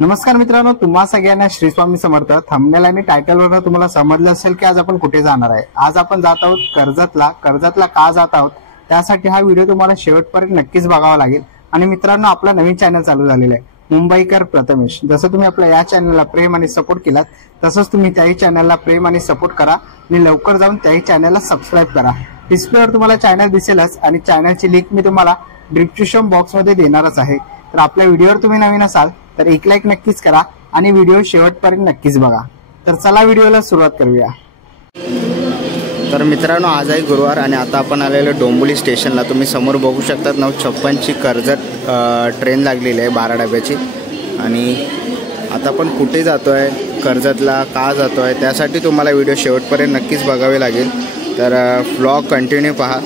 नमस्कार मित्रांनो, तुम्हा सगळ्यांना श्री स्वामी समर्थ। थंबनेल आणि टायटलवर तुम्हाला समजलं असेल की आज आपण कुठे जाणार आहे। आज आपण जात आहोत कर्जतला का जात आहोत त्यासाठी हा व्हिडिओ तुम्हाला शेवटपर्यंत नक्कीच बघावा लागेल। आणि मित्रांनो, आपला नवीन चॅनल चालू झालेला आहे मुंबईकर प्रथमेश। जसं तुम्ही आपल्या या चॅनलला प्रेम आणि सपोर्ट केलात तसंच तुम्ही त्याही चॅनलला प्रेम आणि सपोर्ट करा आणि लवकर जाऊन त्याही चॅनलला सबस्क्राइब करा। डिस्प्लेवर तुम्हाला चॅनल दिसेलच आणि चॅनलची लिंक मी तुम्हाला डिस्क्रिप्शन बॉक्समध्ये देणारच आहे। तर आपल्या व्हिडिओवर तुम्ही नवीन असाल तर एक लाईक नक्कीच करा आणि व्हिडिओ शेवटपर्यंत नक्कीच बघा। तर चला व्हिडिओला सुरुवात करूया। तर मित्रांनो, आज आहे गुरुवार आणि आता आपण आलेलो डोंबिवली स्टेशनला। तुम्ही समोर बघू शकता 956 ची कर्जत ट्रेन लागलेली आहे 12 डब्याची। आणि आता आपण कुठे जातोय, कर्जतला का जातोय त्यासाठी तुम्हाला व्हिडिओ शेवटपर्यंत नक्कीच बघावे लागेल। तर व्लॉग कंटिन्यू पहा।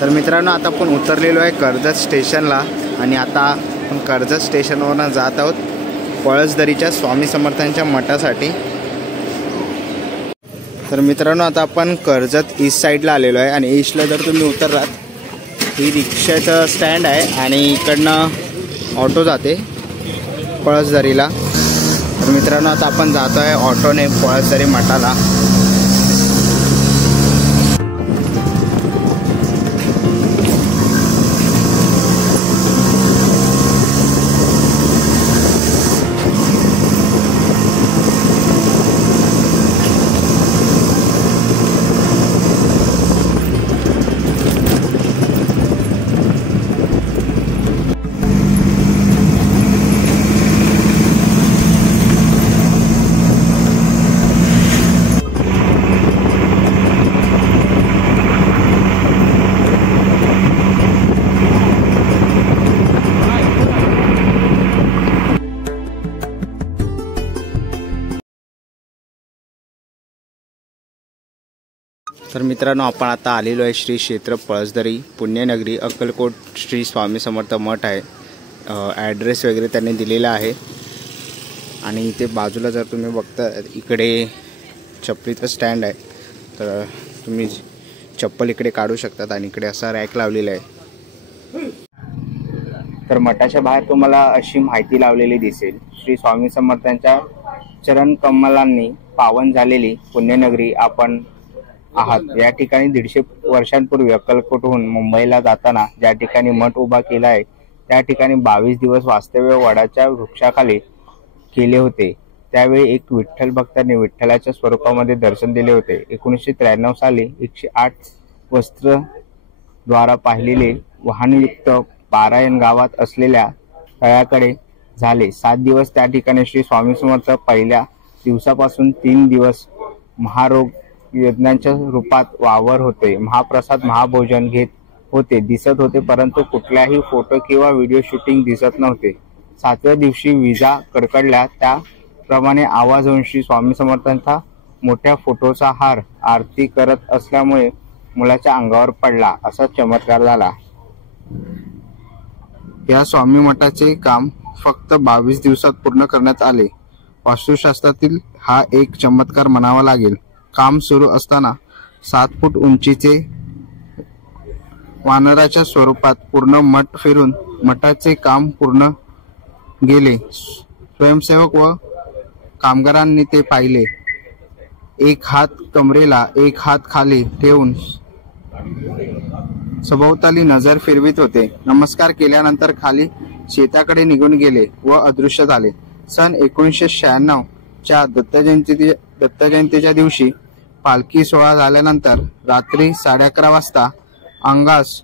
तर मित्रांनो, आता आपण उतरलेलो आहे कर्जत स्टेशनला आणि आता आपण कर्जत स्टेशनवरून जात आहोत पळसदरीच्या स्वामी समर्थांच्या मठासाठी। तर मित्रांनो, आता आपण कर्जत ईस्ट साईडला आलेलो आहे आणि ईस्टला जर तुम्ही उतरलात ही रिक्षाचं स्टँड आहे आणि इकडनं ऑटो जाते पळसदरीला। तर मित्रांनो, आता आपण जातो आहे ऑटोने पळसदरी मठाला। तर मित्रांनो, आपण आता आलेलो आहे श्री क्षेत्र पळसदरी पुण्यनगरी अक्कलकोट श्री स्वामी समर्थ मठ आहे। ॲड्रेस वगैरे त्यांनी दिलेला आहे आणि इथे बाजूला जर तुम्ही बघता इकडे चप्पलीचं स्टँड आहे। तर तुम्ही चप्पल इकडे काढू शकतात आणि इकडे असा रॅक लावलेला आहे। तर मठाच्या बाहेर तुम्हाला अशी माहिती लावलेली दिसेल, श्री स्वामी समर्थांच्या चरण कमलांनी पावन झालेली पुण्यनगरी आपण आहात। या ठिकाणी 150 वर्षांपूर्वी अक्कलकोटहून मुंबईला जाताना ज्या ठिकाणी मठ उभा केला आहे त्या ठिकाणी 22 दिवस वास्तव्य वडाच्या वृक्षाखाली केले होते। त्यावेळी एक विठ्ठल भक्तांनी विठ्ठलाच्या स्वरूपामध्ये दर्शन दिले होते। 1993 साली 108 वस्त्रद्वारा पाहिलेले वाहनयुक्त पारायण गावात असलेल्या तळ्याकडे झाले। 7 दिवस त्या ठिकाणी श्री स्वामी समर्थ पहिल्या दिवसापासून 3 दिवस महारोग यज्ञांच्या रूपात वावर होते। महाप्रसाद महाभोजन घेत होते, दिसत होते, परंतु कुठल्याही फोटो किंवा व्हिडिओ शूटिंग दिसत नव्हते। 7व्या दिवशी विजा कडकडल्या त्याप्रमाणे आवाज होऊन श्री स्वामी समर्थांचा मोठ्या फोटोचा हार आरती करत असल्यामुळे मुलाच्या अंगावर पडला, असा चमत्कार झाला। या स्वामी मठाचे काम फक्त 22 दिवसात पूर्ण करण्यात आले। वास्तुशास्त्रातील हा एक चमत्कार म्हणावा लागेल। काम सुरू असताना 7 फूट उंचीचे वानराच्या स्वरूपात पूर्ण मठ फिरून मठाचे काम पूर्ण गेले। स्वयंसेवक व कामगारांनी ते पाहिले। एक हात कमरेला, एक हात खाली ठेवून सभोवताली नजर फिरवित होते। नमस्कार केल्यानंतर खाली शेताकडे निघून गेले व अदृश्य झाले। सन 1996च्या दत्तजयंतीच्या दिवशी पालखी सोहळा झाल्यानंतर रात्री 11:30 वाजता अंगास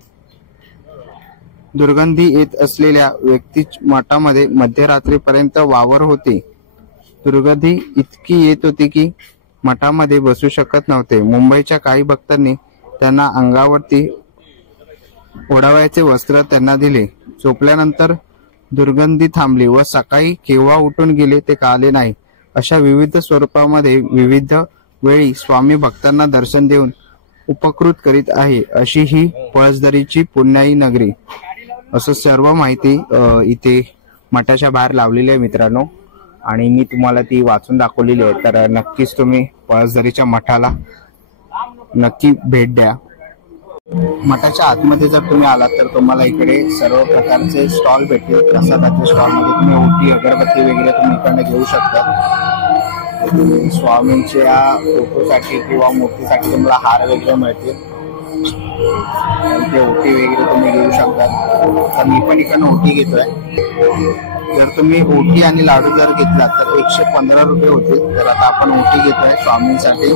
दुर्गंधी येत असलेल्या व्यक्ती मठामध्ये मध्यरात्रीपर्यंत वावर होते। दुर्गंधी इतकी येत होती की मठामध्ये बसू शकत नव्हते। मुंबईच्या काही भक्तांनी त्यांना अंगावरती ओढावयाचे वस्त्र त्यांना दिले। झोपल्यानंतर दुर्गंधी थांबली व सकाळी केव्हा उठून गेले ते कळले नाही। अशा विविध स्वरूपामध्ये विविध वेळी स्वामी भक्तांना दर्शन देऊन उपकृत करीत आहे, अशी ही पळसदरीची पुण्याई नगरी। असं सर्व माहिती इथे मठाच्या बाहेर लावलेली आहे मित्रांनो, आणि मी तुम्हाला ती वाचून दाखवलेली आहे। तर नक्कीच तुम्ही पळसदरीच्या मठाला नक्की भेट द्या। मठाच्या आतमध्ये जर तुम्ही आलात तर तुम्हाला इकडे सर्व प्रकारचे स्टॉल भेटतील। प्रसादाचे स्टॉल मध्ये तुम्ही ओटी अगरबत्ती वगैरे तुम्ही इकडे घेऊ शकता। तुम्ही स्वामींच्या फोटोसाठी किंवा मूर्तीसाठी तुम्हाला हार वगैरे मिळतील, ते ओटी वगैरे तुम्ही घेऊ शकता। तर मी पण इकडे ओटी घेतोय। जर तुम्ही ओटी आणि लाडू जर घेतला तर 115 रुपये होतील। तर आता आपण ओटी घेतोय स्वामींसाठी।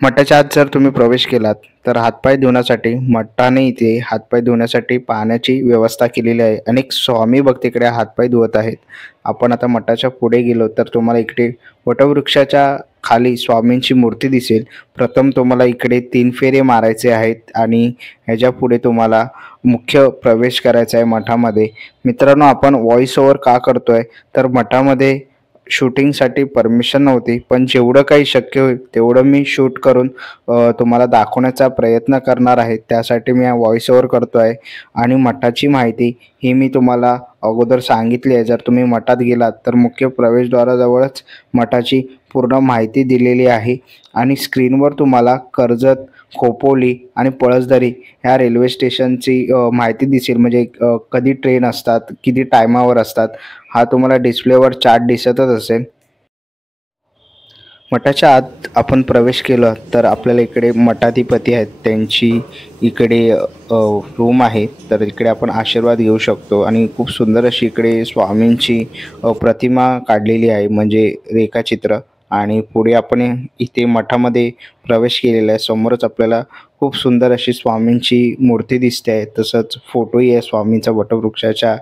मठाच्या आत जर तुम्ही प्रवेश केलात तर हातपाय धुण्यासाठी मठाने इथे हातपाय धुण्यासाठी पाण्याची व्यवस्था केलेली आहे। अनेक स्वामी भक्त इकडे हातपाय धुवत आहेत। आपण आता मठाच्या पुढे गेलो तर तुम्हाला इकडे वटवृक्षाच्या खाली स्वामींची मूर्ती दिसेल। प्रथम तुम्हाला इकडे 3 फेरे मारायचे आहेत आणि ह्याच्या पुढे तुम्हाला मुख्य प्रवेश करायचा आहे मठामध्ये। मित्रांनो, आपण व्हॉइस ओव्हर का करतोय तर मठामध्ये शूटिंगसाठी परमिशन नव्हती, पण जेवढं काही शक्य होईल तेवढं मी शूट करून तुम्हाला दाखवण्याचा प्रयत्न करणार आहे। त्यासाठी मी व्हॉइस ओव्हर करतो आहे। आणि मठाची माहिती ही मी तुम्हाला अगोदर सांगितली आहे। जर तुम्ही मठात गेलात तर मुख्य प्रवेशद्वाराजवळच मठाची पूर्ण माहिती दिलेली आहे आणि स्क्रीनवर तुम्हाला कर्जत, खोपोली आणि पळसदरी ह्या रेल्वे स्टेशनची माहिती दिसेल। म्हणजे कधी ट्रेन असतात, किती टायमावर असतात, हा तुम्हाला डिस्प्लेवर चार्ट दिसतच असेल। मठाच्या आत आपण प्रवेश केला तर आपल्याला इकडे मठाधिपती आहेत, त्यांची इकडे रूम आहे। तर इकडे आपण आशीर्वाद घेऊ शकतो आणि खूप सुंदर अशी इकडे स्वामींची प्रतिमा काढलेली आहे, म्हणजे रेखाचित्र। आणि पुढे आपण इथे मठामध्ये प्रवेश केलेला आहे। समोरच आपल्याला खूप सुंदर अशी स्वामींची मूर्ती दिसते आहे, तसंच फोटोही आहे स्वामींचा वटवृक्षाच्या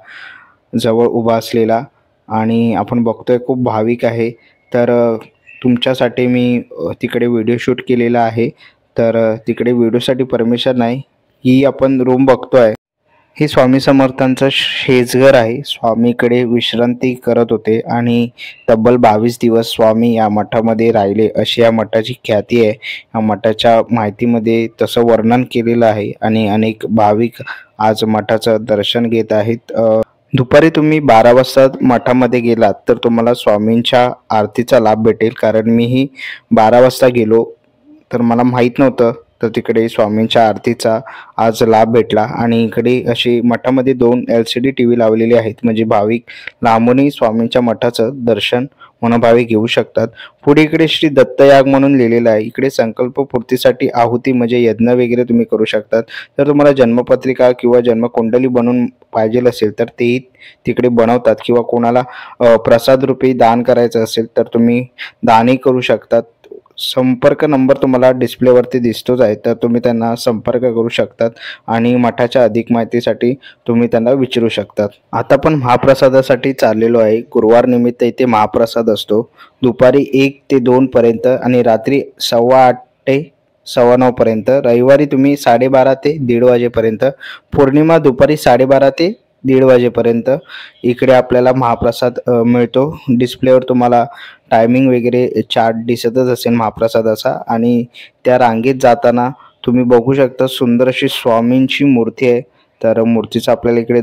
जवळ उभा असलेला। आणि आपण बघतोय खूप भाविक आहे। तर तुमच्यासाठी मी तिकडे व्हिडिओ शूट केलेला आहे। तर तिकडे व्हिडिओसाठी परमिशन नाही। ही आपण रूम बघतोय, हे स्वामी समर्थांचं शेजघर आहे। स्वामी इकडे विश्रांती करत होते आणि तब्बल 22 दिवस स्वामी या मठामध्ये राहिले, अशी या मठाची ख्याती आहे। या मठाच्या माहितीमध्ये तसं वर्णन केलेलं आहे आणि अनेक भाविक आज मठाचं दर्शन घेत आहेत। दुपारी तुम्ही 12 वाजता मठामध्ये गेलात तर तुम्हाला स्वामींच्या आरतीचा लाभ भेटेल, कारण मीही 12 वाजता गेलो तर मला माहीत नव्हतं, तर तिकडे स्वामींच्या आरतीचा आज लाभ भेटला। आणि इकडे अशी मठामध्ये 2 LCD TV लावलेले आहेत, म्हणजे भाविक लांबूनही स्वामींच्या मठाचं दर्शन मनोभावे घेऊ शकतात। पुढे इकडे श्री दत्तयाग म्हणून लिहिलेलं आहे। इकडे संकल्प पूर्तीसाठी आहुती म्हणजे यज्ञ वगैरे तुम्ही करू शकतात। जर तुम्हाला जन्मपत्रिका किंवा जन्मकुंडली बनवून पाहिजे असेल तर तेही तिकडे बनवतात, किंवा कोणाला प्रसाद रूपी दान करायचं असेल तर तुम्ही दानही करू शकतात। संपर्क नंबर तुम्हाला डिस्प्लेवरती दिसतोच आहे, तर तुम्ही त्यांना संपर्क करू शकतात आणि मठाच्या अधिक माहितीसाठी तुम्ही त्यांना विचारू शकतात। आता पण महाप्रसादासाठी चाललेलो आहे। गुरुवार निमित्त इथे महाप्रसाद असतो दुपारी 1 ते 2 पर्यंत आणि रात्री 8:15 ते 9:15 पर्यंत। रविवारी तुम्ही 12:30 ते 1:30 वाजेपर्यंत, पौर्णिमा दुपारी 12:30 ते 1:30 वाजेपर्यंत इकडे आपल्याला महाप्रसाद मिळतो। डिस्प्लेवर तुम्हाला टायमिंग वगैरे चार्ट दिसतच असेल महाप्रसादाचा। आणि त्या रांगेत जाताना तुम्ही बघू शकता सुंदर अशी स्वामींची मूर्ती आहे, तर मूर्तीचं आपल्याला इकडे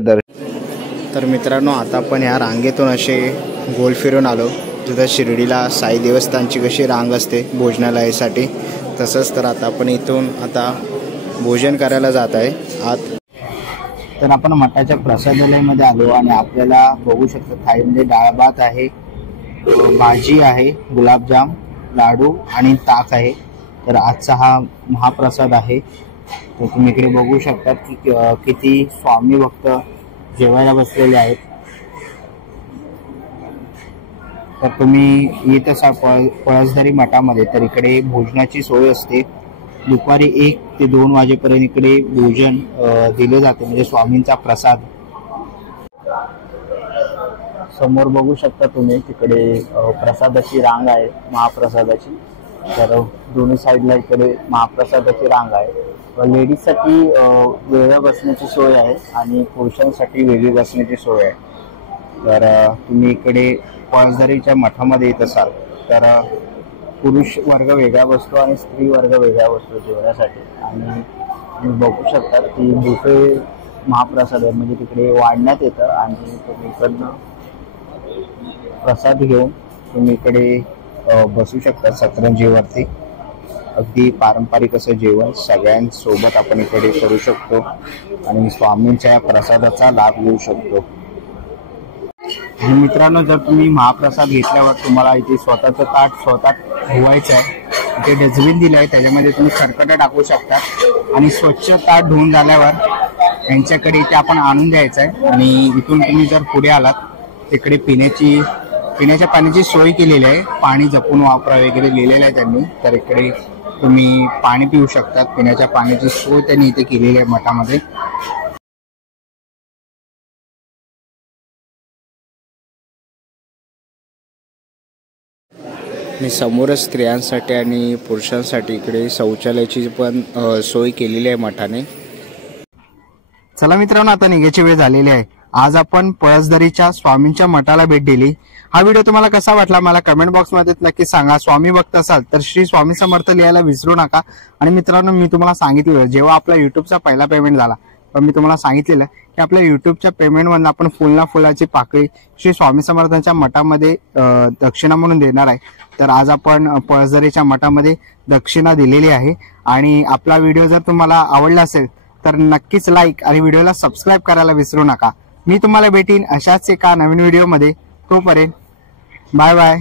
तर मित्रांनो, आता आपण ह्या रांगेतून असे गोल फिरून आलो। तिथं शिर्डीला साई देवस्थानची कशी रांग असते भोजनालयासाठी, तसंच तर आता आपण इथून आता भोजन करायला जात आहे आत। तर आपण मठाच्या प्रसादालयामध्ये आलो आणि आपल्याला बघू शकतो थाळीमध्ये डाळ भात आहे, भाजी आहे, गुलाबजाम, लाडू आणि ताक आहे। तर आजचा हा महाप्रसाद आहे। तर तुम्ही इकडे बघू शकता की किती स्वामी भक्त जेवायला बसलेले आहेत। तर तुम्ही येत असाल पळसधरी मठामध्ये तर इकडे भोजनाची सोय असते. दुपारी 1 ते 2 वाजेपर्यंत इकडे भोजन दिले जाते, म्हणजे स्वामींचा प्रसाद. समोर बघू शकता तुम्ही तिकडे प्रसादाची रांग आहे, महाप्रसादाची. तर दोन्ही साईडला इकडे महाप्रसादाची रांग आहे. लेडीजसाठी वेगळ्या बसण्याची सोय आहे आणि पुरुषांसाठी वेगळी बसण्याची सोय आहे. तर तुम्ही इकडे पळसधरीच्या मठामध्ये येत असाल तर पुरुष वर्ग वेगळा बसतो आणि स्त्री वर्ग वेगळा बसतो जेवणासाठी. आणि तुम्ही बघू शकता की बुफे महाप्रसाद आहे, म्हणजे तिकडे वाढण्यात येतं आणि तुम्ही इकडनं प्रसाद घेऊन तुम्ही इकडे बसू शकता सतरंजीवरती. अगदी पारंपरिक असं जेवण सगळ्यांसोबत आपण इकडे करू शकतो आणि स्वामींच्या प्रसादाचा लाभ घेऊ शकतो. आणि मित्रांनो, जर तुम्ही महाप्रसाद घेतल्यावर तुम्हाला इथे स्वतःचं ताट स्वतः धुवायचं आहे. इथे डस्टबिन दिलं आहे, त्याच्यामध्ये तुम्ही खरकटं टाकू शकता आणि स्वच्छ ताट धुवून झाल्यावर यांच्याकडे इथे आपण आणून द्यायचं आहे. आणि इथून तुम्ही जर पुढे आलात तिकडे पिण्याच्या पाण्याची सोय केलेली आहे. पाणी जपून वापरा वगैरे लिहिलेलं आहे त्यांनी. तर इकडे तुम्ही पाणी पिऊ शकतात. पिण्याच्या पाण्याची सोय त्यांनी इथे केलेली आहे मठामध्ये. आणि समोरच स्त्रियांसाठी आणि पुरुषांसाठी इकडे शौचालयाची पण सोय केलेली आहे मठाने. चला मित्रांनो, आता निघायची वेळ झालेली आहे. आज आपण पळसधरीच्या स्वामींच्या मठाला भेट दिली. हा व्हिडिओ तुम्हाला कसा वाटला मला कमेंट बॉक्समध्ये नक्की सांगा. स्वामी भक्त असाल तर श्री स्वामी समर्थ लिहायला विसरू नका. आणि मित्रांनो, मी तुम्हाला सांगितलेलं जेव्हा आपला युट्यूबचा पहिला पेमेंट झाला पण मी तुम्हाला सांगितलेलं की आपल्या युट्यूबच्या पेमेंटमधून आपण फुलना फुलाची पाकळी श्री स्वामी समर्थांच्या मठामध्ये दक्षिणा म्हणून देणार आहे. तर आज आपण पळसधरीच्या मठामध्ये दक्षिणा दिलेली आहे. आणि आपला व्हिडिओ जर तुम्हाला आवडला असेल तर नक्कीच लाईक आणि व्हिडिओला सबस्क्राईब करायला विसरू नका. मी तुम्हाला भेटीन अशाच एका नवीन व्हिडिओमध्ये. तोपर्यंत बाय बाय.